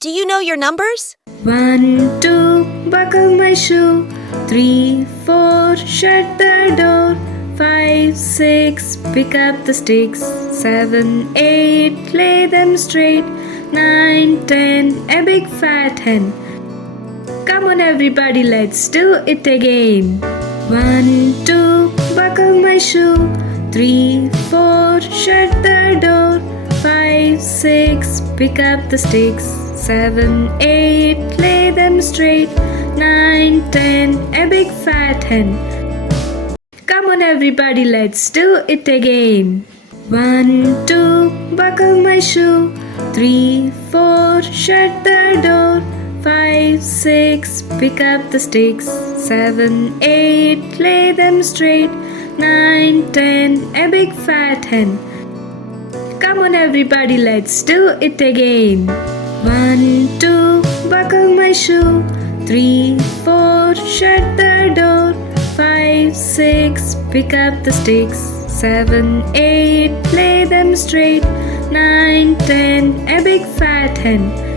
Do you know your numbers? 1, 2, buckle my shoe. 3, 4, shut the door. 5, 6, pick up the sticks. 7, 8, lay them straight. 9, 10, a big fat hen. Come on everybody, let's do it again. 1, 2, buckle my shoe. 3, 4, shut the door. 5, 6, pick up the sticks. 7, 8, lay them straight. 9, 10, a big fat hen. Come on everybody, let's do it again. 1, 2, buckle my shoe. 3, 4, shut the door. 5, 6, pick up the sticks. 7, 8, lay them straight. 9, 10, a big fat hen. Come on everybody, let's do it again. 1, 2, buckle my shoe. 3, 4, shut the door. 5, 6, pick up the sticks. 7, 8, lay them straight. 9, 10, a big fat hen.